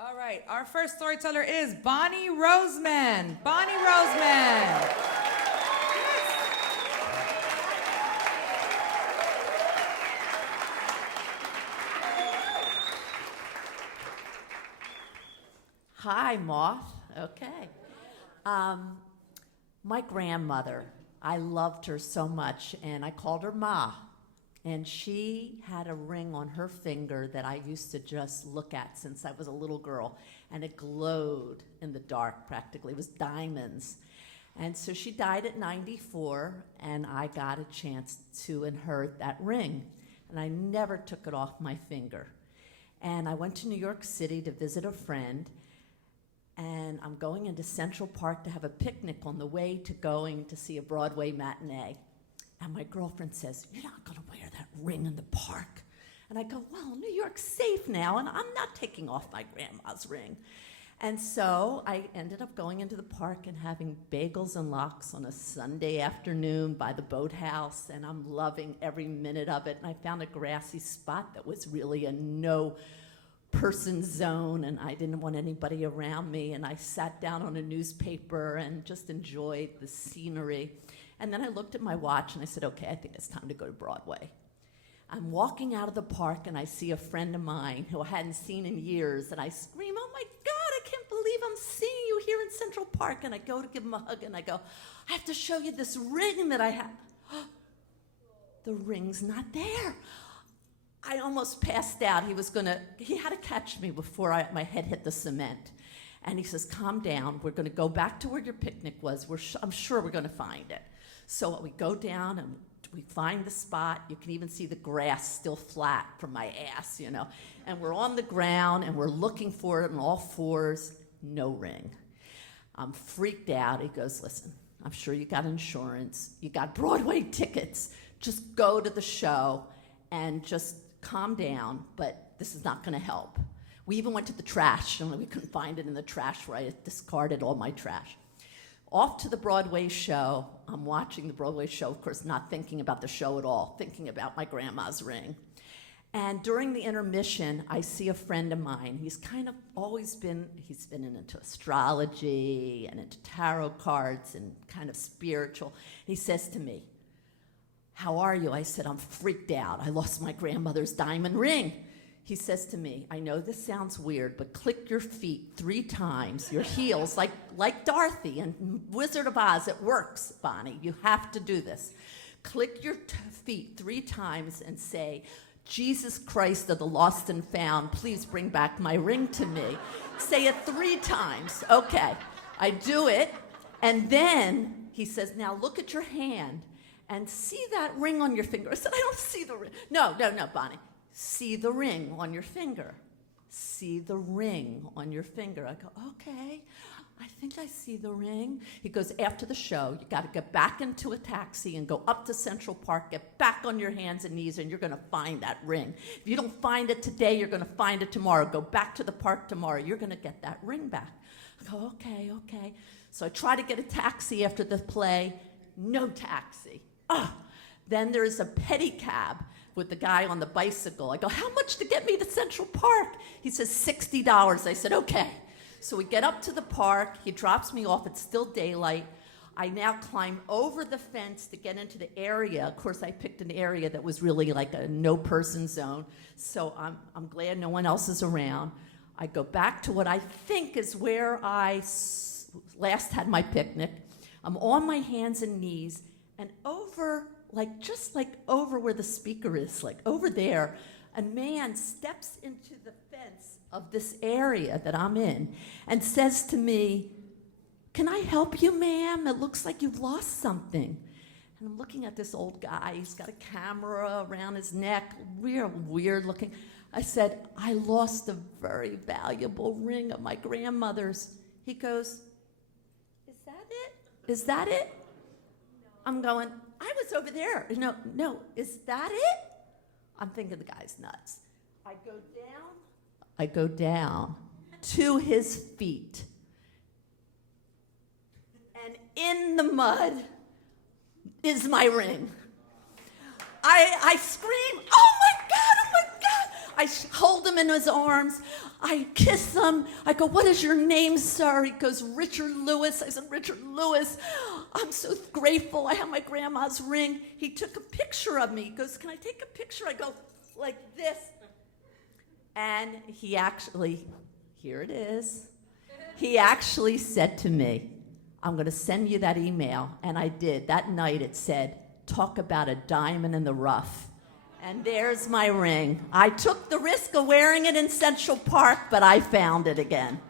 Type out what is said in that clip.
All right, our first storyteller is Bonnie Roseman. Bonnie Roseman. Hi, Moth. Okay. My grandmother, I loved her so much, and I called her Ma. And she had a ring on her finger that I used to just look at since I was a little girl, and it glowed in the dark practically. It was diamonds. And so she died at 94, and I got a chance to inherit that ring. And I never took it off my finger. And I went to New York City to visit a friend, and I'm going into Central Park to have a picnic on the way to going to see a Broadway matinee. And my girlfriend says, "You're not gonna wear that ring in the park." And I go, "Well, New York's safe now, and I'm not taking off my grandma's ring." And so I ended up going into the park and having bagels and lox on a Sunday afternoon by the boathouse, and I'm loving every minute of it. And I found a grassy spot that was really a no-person zone, and I didn't want anybody around me, and I sat down on a newspaper and just enjoyed the scenery. And then I looked at my watch and I said, okay, I think it's time to go to Broadway. I'm walking out of the park and I see a friend of mine who I hadn't seen in years, and I scream, "Oh my God, I can't believe I'm seeing you here in Central Park." And I go to give him a hug and I go, "I have to show you this ring that I have." The ring's not there. I almost passed out. He had to catch me before my head hit the cement. And he says, "Calm down. We're going to go back to where your picnic was. I'm sure we're going to find it." So we go down and we find the spot. You can even see the grass still flat from my ass, you know. And we're on the ground and we're looking for it on all fours. No ring. I'm freaked out. He goes, "Listen, I'm sure you got insurance. You got Broadway tickets. Just go to the show and just calm down, but this is not going to help." We even went to the trash, and we couldn't find it in the trash where I had discarded all my trash. Off to the Broadway show. I'm watching the Broadway show, of course, not thinking about the show at all, thinking about my grandma's ring. And during the intermission, I see a friend of mine. He's been into astrology and into tarot cards and kind of spiritual. He says to me, "How are you?" I said, "I'm freaked out. I lost my grandmother's diamond ring." He says to me, "I know this sounds weird, but click your feet 3 times, your heels, like Dorothy and Wizard of Oz. It works, Bonnie. You have to do this. Click your feet 3 times and say, 'Jesus Christ of the lost and found, please bring back my ring to me.'" Say it 3 times. Okay, I do it. And then he says, "Now look at your hand and see that ring on your finger." I said, "I don't see the ring." No, Bonnie. "See the ring on your finger. See the ring on your finger." I go, "Okay, I think I see the ring." He goes, "After the show, you got to get back into a taxi and go up to Central Park, get back on your hands and knees, and you're going to find that ring. If you don't find it today, you're going to find it tomorrow. Go back to the park tomorrow. You're going to get that ring back." I go, okay. So I try to get a taxi after the play. No taxi. Then there's a pedicab with the guy on the bicycle. I go, "How much to get me to Central Park?" He says, $60. I said, "Okay." So we get up to the park. He drops me off. It's still daylight. I now climb over the fence to get into the area. Of course, I picked an area that was really like a no-person zone. So I'm glad no one else is around. I go back to what I think is where I last had my picnic. I'm on my hands and knees, and just over where the speaker is, like over there, a man steps into the fence of this area that I'm in and says to me, "Can I help you, ma'am? It looks like you've lost something." And I'm looking at this old guy. He's got a camera around his neck, real weird looking. I said, "I lost a very valuable ring of my grandmother's." He goes, Is that it? I'm going, "I was over there." No, is that it? I'm thinking the guy's nuts. I go down to his feet. And in the mud is my ring. I scream, "Oh my God, oh my God." hold him in his arms. I kiss him. I go, what is your name, sir? He goes, Richard Lewis. I said, Richard Lewis, I'm so grateful. I have my grandma's ring. He took a picture of me. He goes, can I take a picture? I go, like this. And he actually, here it is. He actually said to me, I'm going to send you that email. And I did. That night it said, talk about a diamond in the rough. And there's my ring. I took the risk of wearing it in Central Park, but I found it again.